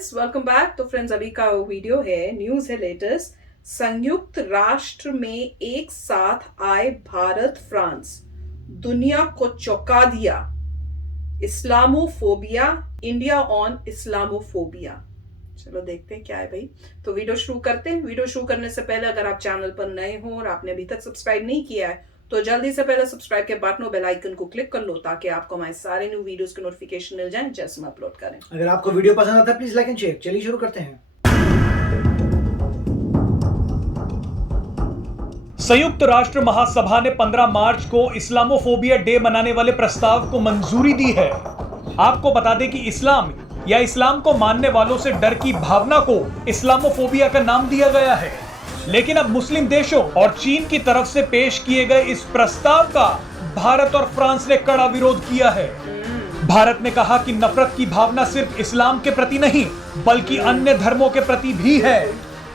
Friends, welcome back. तो friends, अभी का वीडियो है, न्यूज़ है लेटेस्ट। संयुक्त राष्ट्र में एक साथ आए भारत फ्रांस, दुनिया को चौंका दिया। Islamophobia, India on Islamophobia. चलो देखते हैं क्या है भाई। तो वीडियो शुरू करते हैं। वीडियो शुरू करने से पहले अगर आप चैनल पर नए हो और आपने अभी तक सब्सक्राइब नहीं किया है तो जल्दी से पहले सब्सक्राइब के बटन और बेल आइकन को क्लिक कर लो ताकि आपको हमारे सारे न्यू वीडियोस के नोटिफिकेशन मिल जाएं जैसे हम अपलोड करें। अगर आपको वीडियो पसंद आता है प्लीज लाइक एंड शेयर। चलिए शुरू करते हैं। संयुक्त राष्ट्र महासभा ने 15 मार्च को इस्लामोफोबिया डे मनाने वाले प्रस्ताव को मंजूरी दी है। आपको बता दें कि इस्लाम या इस्लाम को मानने वालों से डर की भावना को इस्लामोफोबिया का नाम दिया गया है। लेकिन अब मुस्लिम देशों और चीन की तरफ से पेश किए गए इस प्रस्ताव का भारत और फ्रांस ने कड़ा विरोध किया है। भारत ने कहा कि नफरत की भावना सिर्फ इस्लाम के प्रति नहीं बल्कि अन्य धर्मों के प्रति भी है।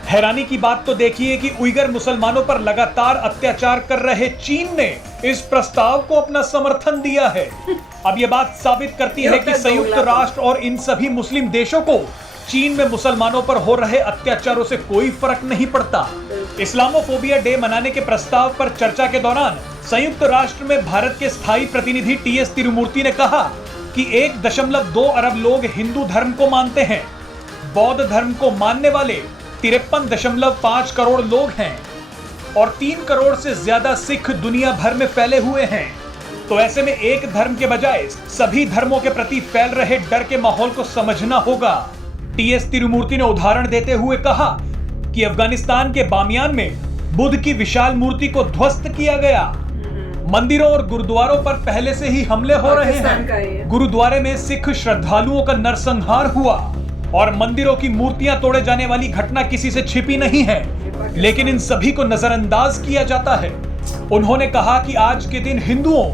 हैरानी की बात तो देखिए कि उइगर मुसलमानों पर लगातार अत्याचार कर रहे चीन ने इस प्रस्ताव को अपना समर्थन दिया है। अब यह बात साबित करती है कि संयुक्त राष्ट्र और इन सभी मुस्लिम देशों को चीन में मुसलमानों पर हो रहे अत्याचारों से कोई फर्क नहीं पड़ता। इस्लामोफोबिया डे मनाने के प्रस्ताव पर चर्चा के दौरान संयुक्त राष्ट्र में भारत के स्थायी प्रतिनिधि टीएस तिरुमूर्ति ने कहा कि 1.2 अरब लोग हिंदू धर्म को मानते हैं। बौद्ध धर्म को मानने वाले 53.5 करोड़ लोग हैं और 3 करोड़ से ज्यादा सिख दुनिया भर में फैले हुए हैं। तो ऐसे में एक धर्म के बजाय सभी धर्मों के प्रति फैल रहे डर के माहौल को समझना होगा। टीएस तिरुमूर्ति ने उदाहरण देते हुए कहा कि अफगानिस्तान के बामियान में बुद्ध की विशाल मूर्ति को ध्वस्त किया गया। मंदिरों और गुरुद्वारों पर पहले से ही हमले हो रहे हैं। गुरुद्वारे में सिख श्रद्धालुओं का नरसंहार हुआ और मंदिरों की मूर्तियां तोड़े जाने वाली घटना किसी से छिपी नहीं है, लेकिन इन सभी को नजरअंदाज किया जाता है। उन्होंने कहा कि आज के दिन हिंदुओं,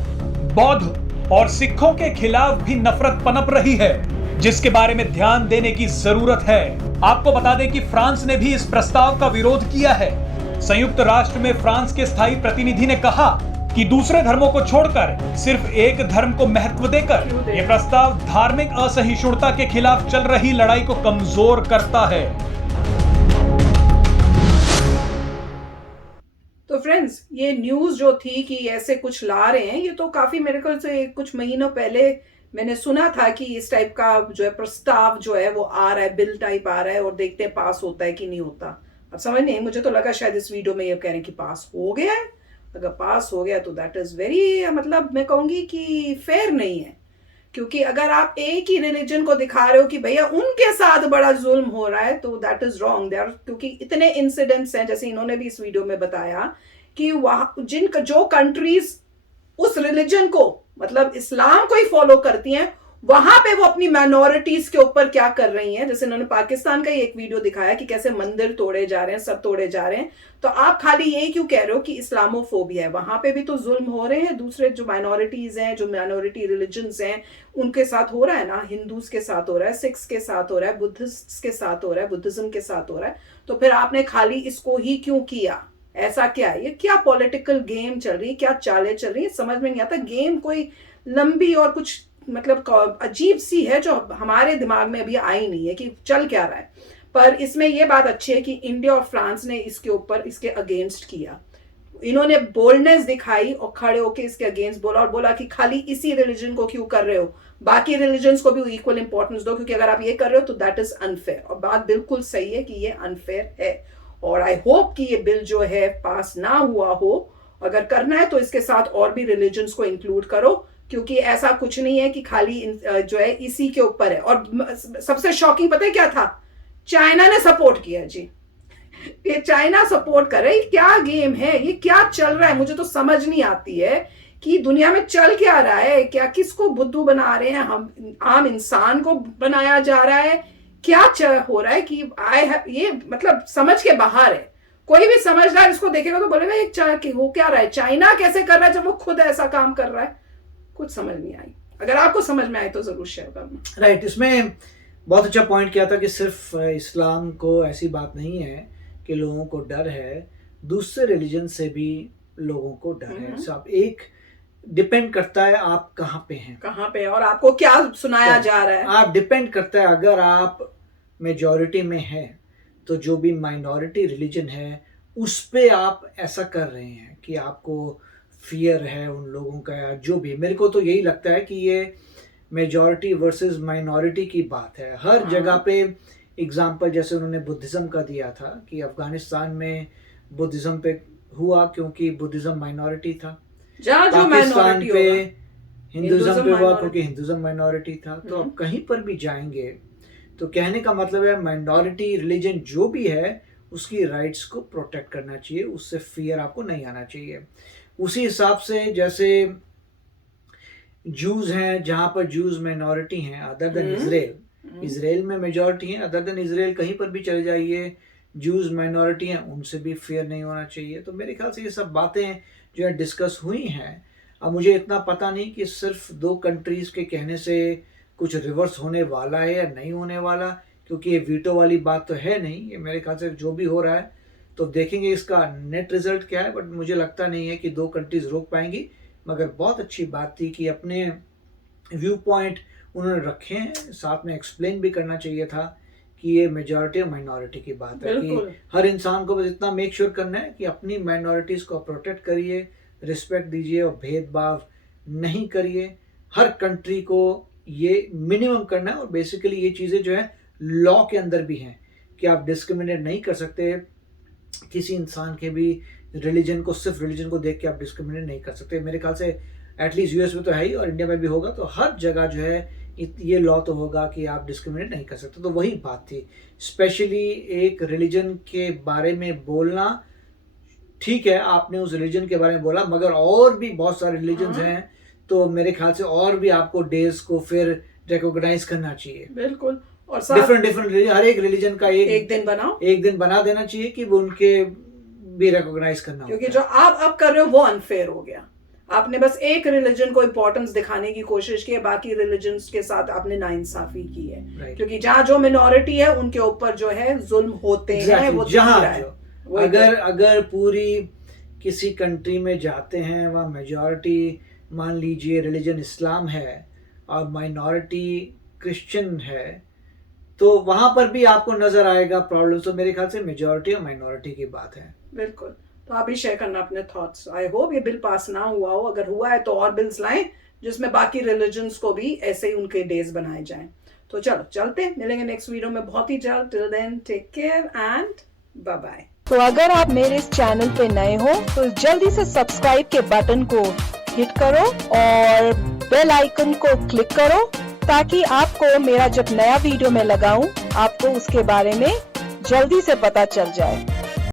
बौद्ध और सिखों के खिलाफ भी नफरत पनप रही है, जिसके बारे में ध्यान देने की जरूरत है। आपको बता दें कि फ्रांस ने भी इस प्रस्ताव का विरोध किया है। संयुक्त राष्ट्र में फ्रांस के स्थायी प्रतिनिधि ने कहा कि दूसरे धर्मों को छोड़कर सिर्फ एक धर्म को महत्व देकर यह प्रस्ताव धार्मिक असहिष्णुता के खिलाफ चल रही लड़ाई को कमजोर करता है। तो फ्रेंड्स, ये न्यूज जो थी कि ऐसे कुछ ला रहे हैं, ये तो काफी मेरे ख्याल से कुछ महीनों पहले मैंने सुना था कि इस टाइप का जो है प्रस्ताव जो है वो आ रहा है, बिल टाइप आ रहा है और देखते हैं पास होता है कि नहीं होता। अब समझ नहीं, मुझे तो लगा शायद इस वीडियो में ये कह रहे हैं कि पास हो गया है। अगर पास हो गया तो दैट इज वेरी, मतलब मैं कहूंगी कि फेयर नहीं है, क्योंकि अगर आप एक ही रिलीजन को दिखा रहे हो कि भैया उनके साथ बड़ा जुल्म हो रहा है तो दैट इज रॉन्ग देयर। क्योंकि इतने इंसिडेंट्स हैं, जैसे इन्होंने भी इस वीडियो में बताया कि वहां जो कंट्रीज उस रिलीजन को, मतलब इस्लाम को ही फॉलो करती हैं, वहां पे वो अपनी माइनॉरिटीज के ऊपर क्या कर रही हैं। जैसे इन्होंने पाकिस्तान का ही एक वीडियो दिखाया कि कैसे मंदिर तोड़े जा रहे हैं, सब तोड़े जा रहे हैं। तो आप खाली यही क्यों कह रहे हो कि इस्लामोफोबिया है? वहां पे भी तो जुल्म हो रहे हैं, दूसरे जो माइनॉरिटीज हैं, जो माइनॉरिटी रिलीजन्स हैं, उनके साथ हो रहा है ना। हिंदूज के साथ हो रहा है, सिख्स के साथ हो रहा है, बुद्धिस्ट के साथ हो रहा है, बुद्धिज्म के साथ हो रहा है। तो फिर आपने खाली इसको ही क्यों किया? ऐसा क्या है? ये क्या पॉलिटिकल गेम चल रही है? क्या चालें चल रही है? समझ में नहीं आता। गेम कोई लंबी और कुछ मतलब अजीब सी है जो हमारे दिमाग में अभी आई नहीं है कि चल क्या रहा है। पर इसमें यह बात अच्छी है कि इंडिया और फ्रांस ने इसके ऊपर, इसके अगेंस्ट किया। इन्होंने बोल्डनेस दिखाई और खड़े होकर इसके अगेंस्ट बोला और बोला कि खाली इसी रिलीजन को क्यों कर रहे हो, बाकी रिलीजन्स को भी इक्वल इंपॉर्टेंस दो, क्योंकि अगर आप ये कर रहे हो तो दैट इज अनफेयर। और बात बिल्कुल सही है कि ये अनफेयर है और आई होप कि ये बिल जो है पास ना हुआ हो। अगर करना है तो इसके साथ और भी रिलीजन्स को इंक्लूड करो, क्योंकि ऐसा कुछ नहीं है कि खाली जो है इसी के ऊपर है। और सबसे शॉकिंग पता है क्या था? चाइना ने सपोर्ट किया जी। ये चाइना सपोर्ट कर रहा है। क्या गेम है ये? क्या चल रहा है? मुझे तो समझ नहीं आती है कि दुनिया में चल क्या रहा है। क्या किसको बुद्धू बना रहे हैं? हम आम इंसान को बनाया जा रहा है? क्या हो रहा है कि ये मतलब समझ के बाहर है। कोई भी समझदार इसको देखेगा तो बोलेगा ये हो क्या रहा है? चाइना कैसे कर रहा है जब वो खुद ऐसा काम कर रहा है? कुछ समझ नहीं आई। अगर आपको समझ में आए तो जरूर शेयर करना। राइट, इसमें बहुत अच्छा पॉइंट किया था कि सिर्फ इस्लाम को ऐसी बात नहीं है कि लोगों को डर है, दूसरे रिलीजन से भी लोगों को डर है। सब एक डिपेंड करता है आप कहाँ पे हैं, कहाँ पे और आपको क्या सुनाया जा रहा है। आप डिपेंड करता है। अगर आप मेजॉरिटी में है, तो जो भी माइनॉरिटी रिलीजन है उस पे आप ऐसा कर रहे हैं कि आपको फियर है उन लोगों का या जो भी। मेरे को तो यही लगता है कि ये मेजॉरिटी वर्सेस माइनॉरिटी की बात है। हर जगह पे एग्जाम्पल जैसे उन्होंने बुद्धिज़्म का दिया था कि अफगानिस्तान में बुद्धिज़्म पे हुआ क्योंकि बुद्धिज़्म माइनॉरिटी था, जहाँ जो पाकिस्तान माइनॉरिटी पे होगा, हिंदुज़्म पे हुआ minority। क्योंकि हिंदुज़्म माइनॉरिटी था। तो अब कहीं पर भी जाएंगे तो कहने का मतलब है माइनॉरिटी रिलीजन जो भी है उसकी राइट्स को प्रोटेक्ट करना चाहिए, उससे फियर आपको नहीं आना चाहिए। उसी हिसाब से जैसे जूज हैं, जहाँ पर जूज माइनॉरिटी हैं अदर देन इजराइल, इजराइल में मेजॉरिटी हैं, अदर देन इजराइल कहीं पर भी चले जाइए जूज माइनॉरिटी हैं, उनसे भी फेयर नहीं होना चाहिए। तो मेरे ख्याल से ये सब बातें जो है डिस्कस हुई हैं। अब मुझे इतना पता नहीं कि सिर्फ 2 कंट्रीज़ के कहने से कुछ रिवर्स होने वाला है या नहीं होने वाला, क्योंकि ये वीटो वाली बात तो है नहीं। ये मेरे ख्याल से जो भी हो रहा है तो देखेंगे इसका नेट रिजल्ट क्या है, बट मुझे लगता नहीं है कि 2 कंट्रीज़ रोक पाएंगी। मगर बहुत अच्छी बात थी कि अपने व्यू पॉइंट उन्होंने रखे हैं, साथ में एक्सप्लेन भी करना चाहिए था कि ये मेजॉरिटी और माइनॉरिटी की बात है कि हर इंसान को बस इतना मेक श्योर करना है कि अपनी माइनॉरिटीज़ को प्रोटेक्ट करिए, रिस्पेक्ट दीजिए और भेदभाव नहीं करिए। हर कंट्री को ये मिनिमम करना है और बेसिकली ये चीज़ें जो है लॉ के अंदर भी हैं कि आप डिस्क्रिमिनेट नहीं कर सकते किसी इंसान के भी रिलीजन को, सिर्फ रिलीजन को देख के आप डिस्क्रिमिनेट नहीं कर सकते। मेरे ख्याल से एटलीस्ट यूएस में तो है ही और इंडिया में भी होगा, तो हर जगह जो है ये लॉ तो होगा कि आप डिस्क्रिमिनेट नहीं कर सकते। तो वही बात थी, स्पेशली एक रिलीजन के बारे में बोलना ठीक है, आपने उस रिलीजन के बारे में बोला, मगर और भी बहुत सारे रिलीजन्स हैं, तो मेरे ख्याल से और भी आपको डेज को फिर रिकॉग्नाइज करना चाहिए। बिल्कुल, और डिफरेंट हर एक रिलीजन का एक दिन बनाओ, एक दिन बना देना चाहिए कि वो उनके भी रिकॉग्नाइज करना, क्योंकि जो आप अब कर रहे हो वो अनफेयर हो गया। आपने बस एक रिलीजन को इंपॉर्टेंस दिखाने की कोशिश की है, बाकी रिलीजन्स के साथ आपने नाइंसाफी की है। Right. क्योंकि जहाँ जो मिनॉरिटी है उनके ऊपर जो है जुल्म होते हैं, वो जहाँ अगर पूरी किसी कंट्री में जाते हैं वहाँ मेजॉरिटी मान लीजिए रिलीजन इस्लाम है और माइनॉरिटी क्रिश्चियन है, तो वहां पर भी आपको नजर आएगा प्रॉब्लम। तो मेरे ख्याल से मेजॉरिटी और माइनॉरिटी की बात है। बिल्कुल, तो आप भी शेयर करना अपने थॉट्स। आई होप ये बिल पास ना हुआ हो, अगर हुआ है तो और बिल्स लाएं जिसमें बाकी रिलीजन्स को भी ऐसे ही उनके डेज बनाए जाएं। तो चलो चलते हैं, मिलेंगे नेक्स्ट वीडियो में बहुत ही जल्द। Till then take care and bye bye. तो अगर आप मेरे इस चैनल पे नए हो तो जल्दी से सब्सक्राइब के बटन को हिट करो और बेल आइकन को क्लिक करो ताकि आपको मेरा जब नया वीडियो मैं लगाऊं आपको उसके बारे में जल्दी से पता चल जाए।